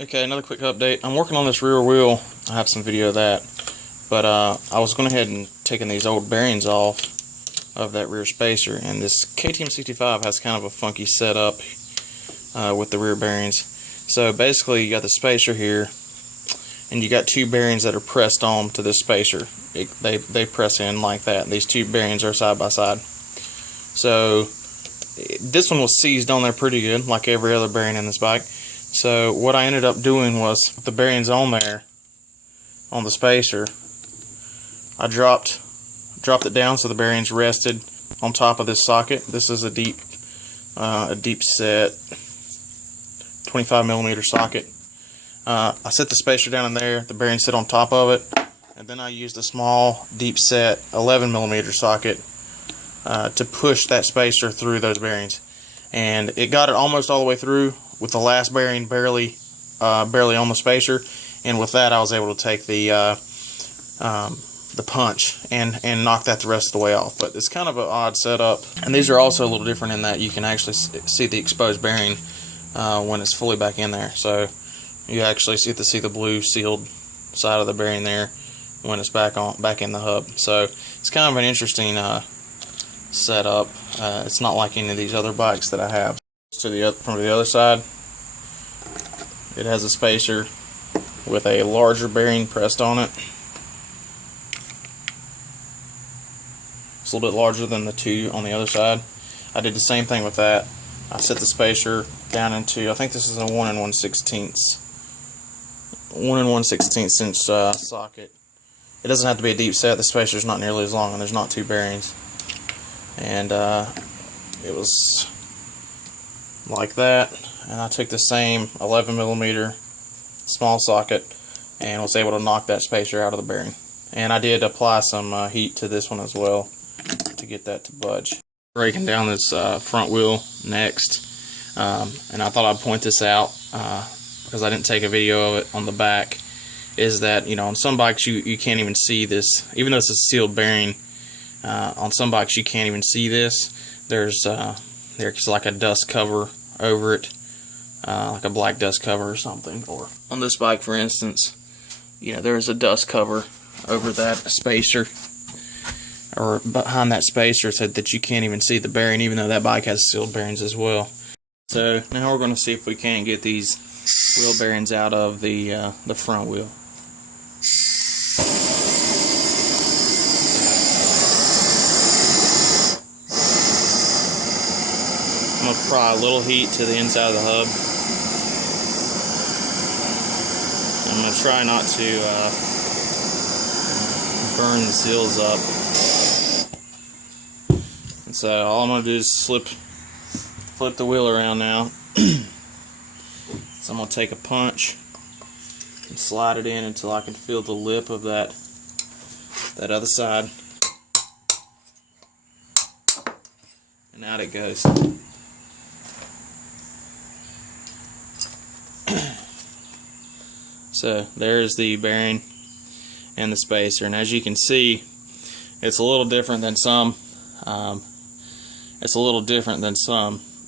Okay, another quick update. I'm working on this rear wheel. I have some video of that. But I was going ahead and taking these old bearings off of that rear spacer. And this KTM 65 has kind of a funky setup with the rear bearings. So basically you got the spacer here, and you got two bearings that are pressed on to this spacer. They press in like that. These two bearings are side by side. So this one was seized on there pretty good, like every other bearing in this bike. So what I ended up doing was, with the bearings on there, on the spacer, I dropped it down so the bearings rested on top of this socket. This is a deep set 25mm socket. I set the spacer down in there, the bearings sit on top of it, and then I used a small deep set 11mm socket to push that spacer through those bearings. And it got it almost all the way through, with the last bearing barely on the spacer, and with that I was able to take the punch and knock that the rest of the way off. But it's kind of an odd setup, and these are also a little different in that you can actually see the exposed bearing when it's fully back in there. So you actually see the blue sealed side of the bearing there when it's back in the hub. So it's kind of an interesting setup. It's not like any of these other bikes that I have. From the other side, it has a spacer with a larger bearing pressed on it. It's a little bit larger than the two on the other side. I did the same thing with that. I set the spacer down into, I think this is a 1 1/16 inch socket. It doesn't have to be a deep set. The spacer is not nearly as long, and there's not two bearings. And it was like that, and I took the same 11mm small socket and was able to knock that spacer out of the bearing. And I did apply some heat to this one as well to get that to budge. Breaking down this front wheel next, and I thought I'd point this out because I didn't take a video of it on the back, is that, you know, on some bikes you can't even see this, even though it's a sealed bearing. On some bikes you can't even see this. There's like a dust cover over it, like a black dust cover or something. Or on this bike, for instance, you know, there's a dust cover over that spacer, or behind that spacer, so that you can't even see the bearing, even though that bike has sealed bearings as well. So now we're going to see if we can get these wheel bearings out of the front wheel. I'm going to apply a little heat to the inside of the hub. I'm going to try not to burn the seals up. And so all I'm going to do is flip the wheel around now. So I'm going to take a punch and slide it in until I can feel the lip of that other side. And out it goes. So there's the bearing and the spacer, and as you can see, it's a little different than some.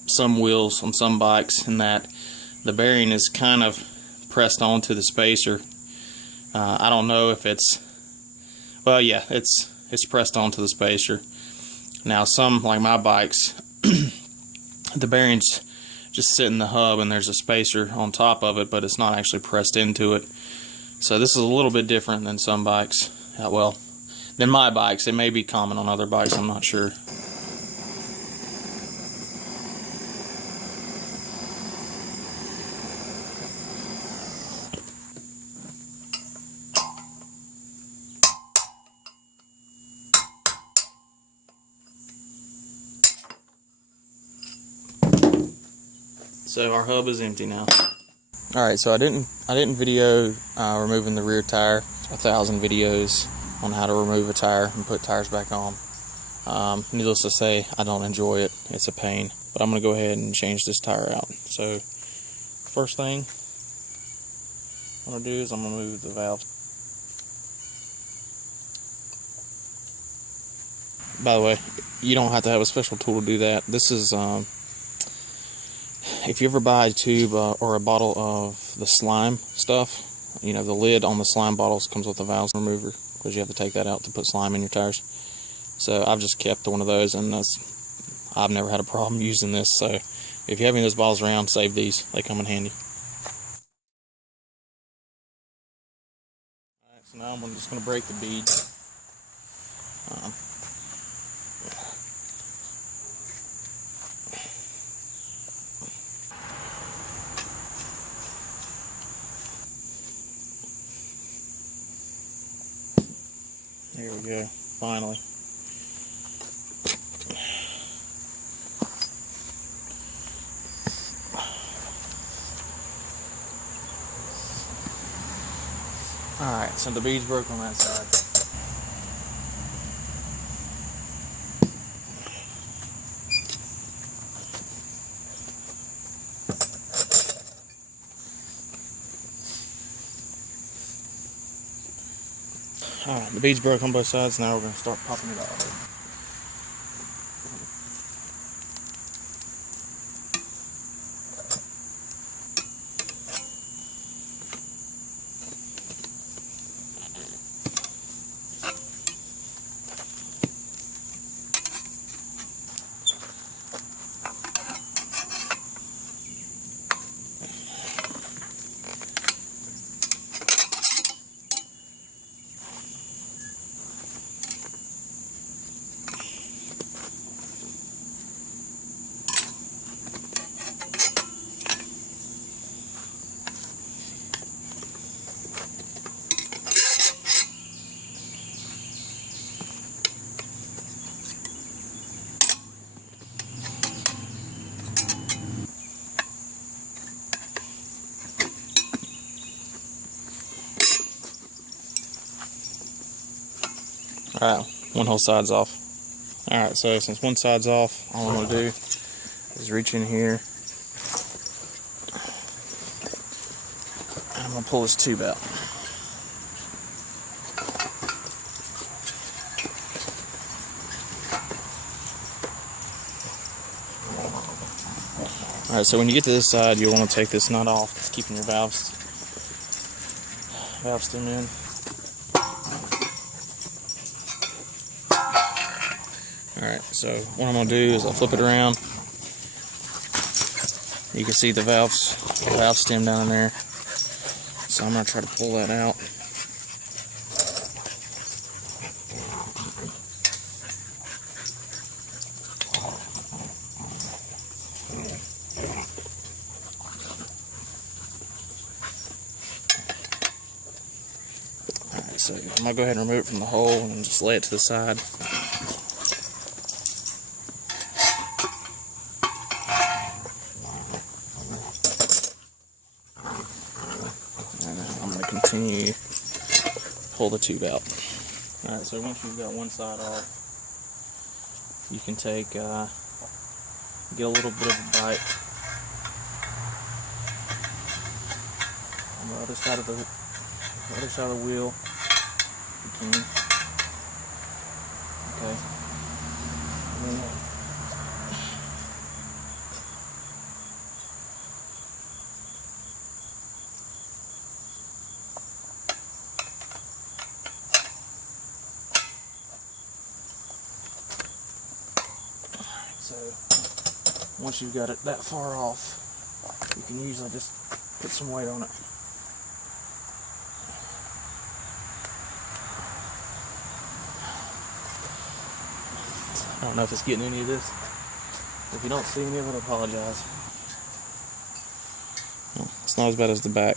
Some wheels on some bikes, in that the bearing is kind of pressed onto the spacer. I don't know if it's, well, yeah, it's pressed onto the spacer. Now some, like my bikes, the bearings just sit in the hub and there's a spacer on top of it, but it's not actually pressed into it. So this is a little bit different than some bikes. Well, than my bikes. It may be common on other bikes, I'm not sure. So our hub is empty now. Alright, so I didn't video removing the rear tire. 1,000 videos on how to remove a tire and put tires back on. Needless to say, I don't enjoy it. It's a pain. But I'm going to go ahead and change this tire out. So first thing I'm going to do is I'm going to remove the valve. By the way, you don't have to have a special tool to do that. This is if you ever buy a tube or a bottle of the slime stuff, you know, the lid on the slime bottles comes with a valve remover, because you have to take that out to put slime in your tires. So I've just kept one of those, and I've never had a problem using this. So if you have any of those bottles around, save these. They come in handy. Alright, so now I'm just going to break the bead. Here we go, finally. Alright, so the bead's broke on that side. Alright, the bead's broke on both sides. Now we're going to start popping it off. Alright, one whole side's off. Alright, so since one side's off, all I'm going to do is reach in here and I'm going to pull this tube out. Alright, so when you get to this side, you'll want to take this nut off. It's keeping your valve stem in. Alright, so what I'm going to do is I'll flip it around. You can see the valve stem down there. So I'm going to try to pull that out. Alright, so I'm going to go ahead and remove it from the hole and just lay it to the side. Continue to pull the tube out. Alright, so once you've got one side off, you can take, get a little bit of a bite on the other side of the wheel. You can. Okay. And then, so once you've got it that far off, you can usually just put some weight on it. I don't know if it's getting any of this. If you don't see any of it, I apologize. Well, it's not as bad as the back.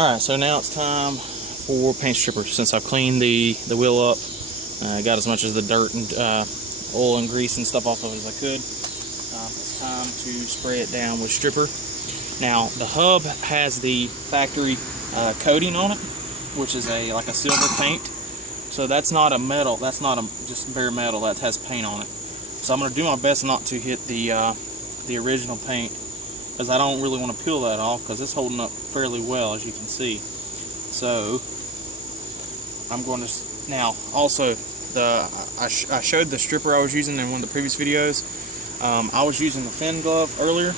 Alright, so now it's time for paint stripper. Since I've cleaned the wheel up, got as much of the dirt and oil and grease and stuff off of it as I could, it's time to spray it down with stripper. Now, the hub has the factory coating on it, which is like a silver paint. So that's not a metal, that's not just bare metal, that has paint on it. So I'm going to do my best not to hit the original paint, because I don't really want to peel that off, because it's holding up fairly well, as you can see. So I'm going to, now also, I showed the stripper I was using in one of the previous videos. I was using the fin glove earlier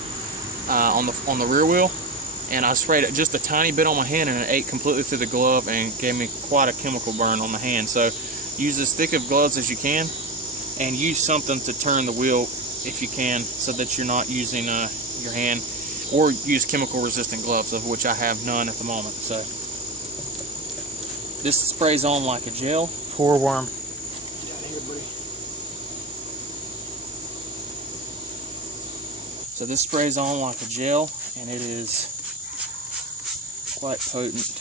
on the rear wheel, and I sprayed it just a tiny bit on my hand, and it ate completely through the glove and gave me quite a chemical burn on the hand. So use as thick of gloves as you can, and use something to turn the wheel if you can, so that you're not using your hand, or use chemical resistant gloves, of which I have none at the moment. So this sprays on like a gel. Poor worm. Get out of here, buddy. So this sprays on like a gel, and it is quite potent.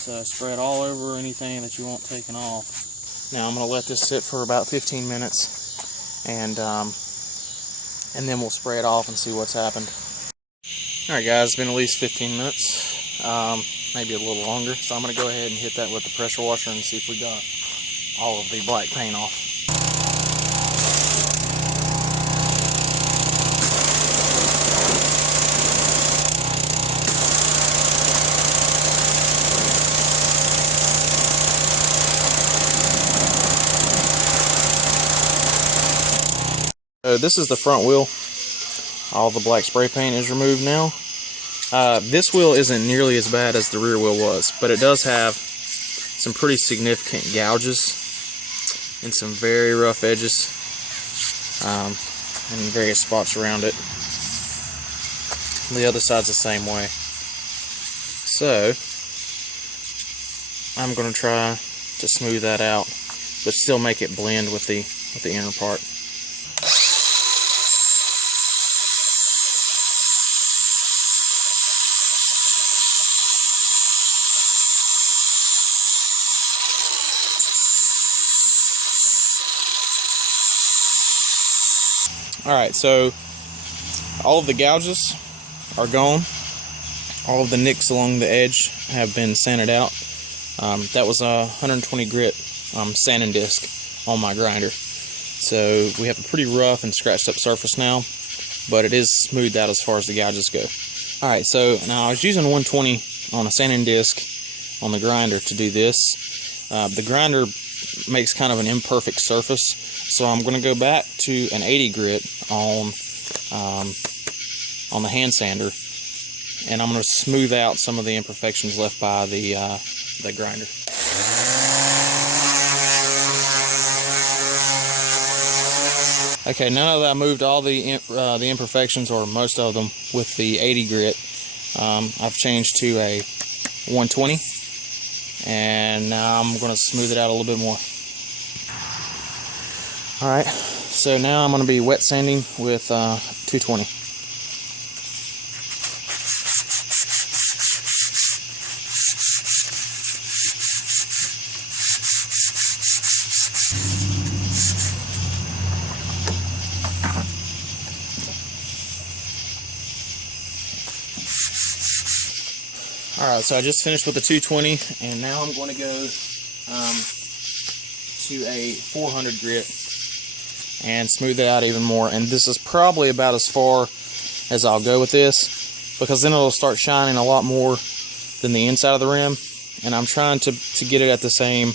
So spray it all over anything that you want taken off. Now I'm going to let this sit for about 15 minutes, and then we'll spray it off and see what's happened. Alright guys, it's been at least 15 minutes, maybe a little longer, so I'm going to go ahead and hit that with the pressure washer and see if we got all of the black paint off. This is the front wheel. All the black spray paint is removed now. This wheel isn't nearly as bad as the rear wheel was, but it does have some pretty significant gouges and some very rough edges in various spots around it. The other side's the same way. So I'm going to try to smooth that out, but still make it blend with the inner part. Alright, so all of the gouges are gone. All of the nicks along the edge have been sanded out. That was a 120 grit sanding disc on my grinder. So we have a pretty rough and scratched up surface now, but it is smoothed out as far as the gouges go. Alright, so now I was using 120 on a sanding disc on the grinder to do this. The grinder makes kind of an imperfect surface, so I'm going to go back to an 80 grit on the hand sander, and I'm going to smooth out some of the imperfections left by the grinder. Okay, now that I moved all the imperfections, or most of them, with the 80 grit, I've changed to a 120, and now I'm going to smooth it out a little bit more. Alright, so now I'm going to be wet sanding with 220. Alright, so I just finished with the 220, and now I'm going to go to a 400 grit and smooth it out even more. And this is probably about as far as I'll go with this, because then it'll start shining a lot more than the inside of the rim, and I'm trying to get it at the same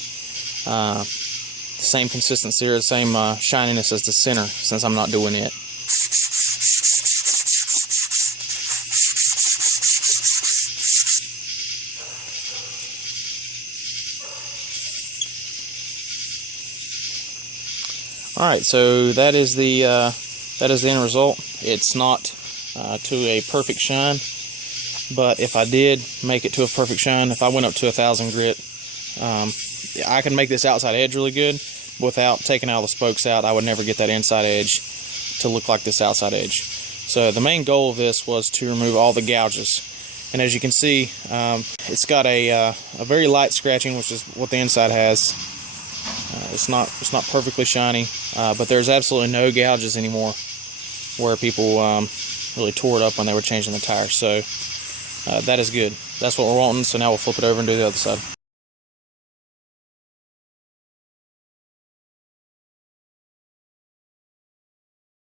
consistency, or the same shininess as the center, since I'm not doing it. Alright, so that is the end result. It's not to a perfect shine, but if I did make it to a perfect shine, if I went up to 1,000 grit, I can make this outside edge really good. Without taking all the spokes out, I would never get that inside edge to look like this outside edge. So the main goal of this was to remove all the gouges, And as you can see, it's got a very light scratching, which is what the inside has. It's not perfectly shiny, but there's absolutely no gouges anymore where people really tore it up when they were changing the tires. So that is good. That's what we're wanting. So now we'll flip it over and do the other side.